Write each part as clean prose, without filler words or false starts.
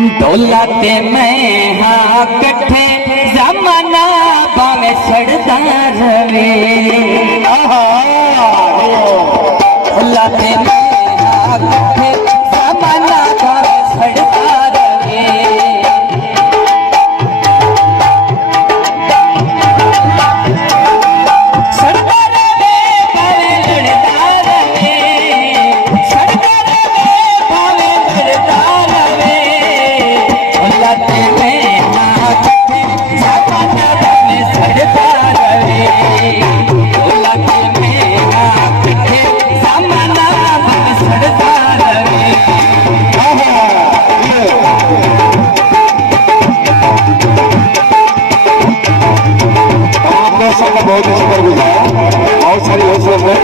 दौलत में हाँ कट्ठे जमाना बावे सड़ता रवे दौलत में हाँ कट्ठे जमाना बावे सड़ता रवे सड़ता रवे बावे लड़ता रवे सड़ता रवे बावे लड़ता रवे दौलत में हाँ कट्ठे जमाना बावे सड़ता रवे दौलत में हाँ कट्ठे जमाना बावे सड़ता रवे बहुत शुक्रगुजार बहुत सारी हौसलों में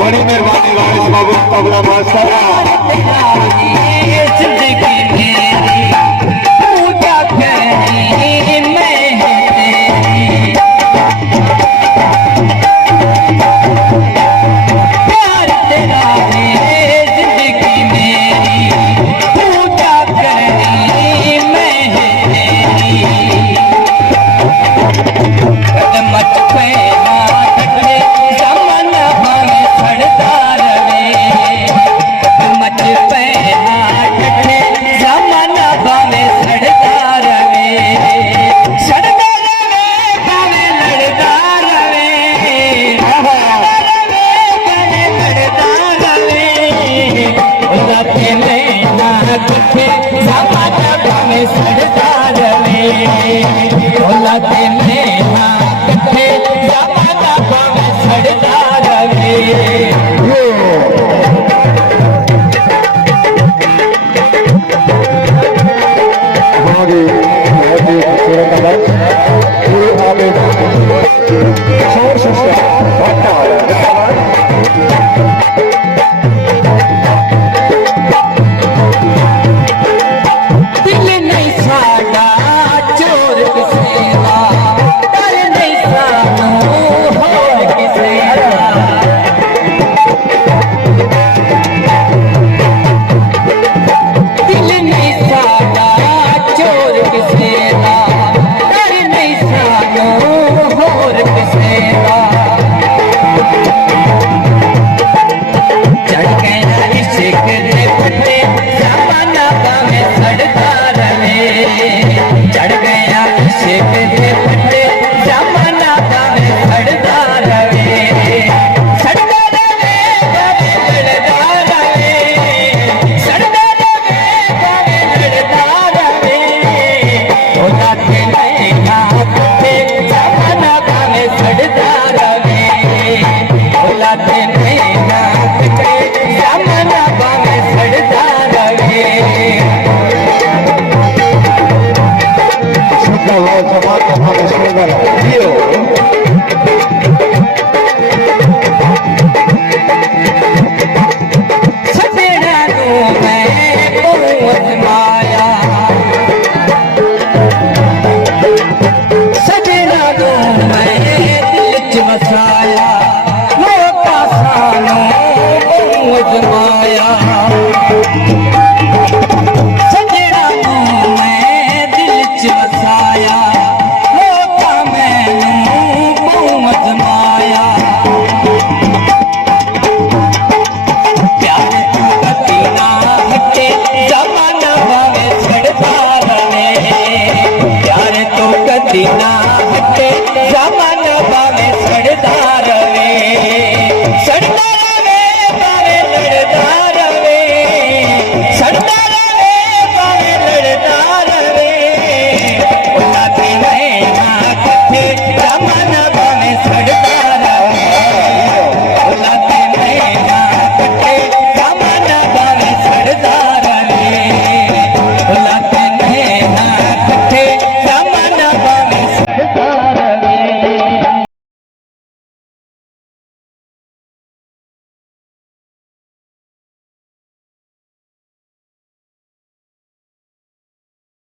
बड़ी मेहरबानी वारिस बाबू तबला मास्टर दीना हटे जमाना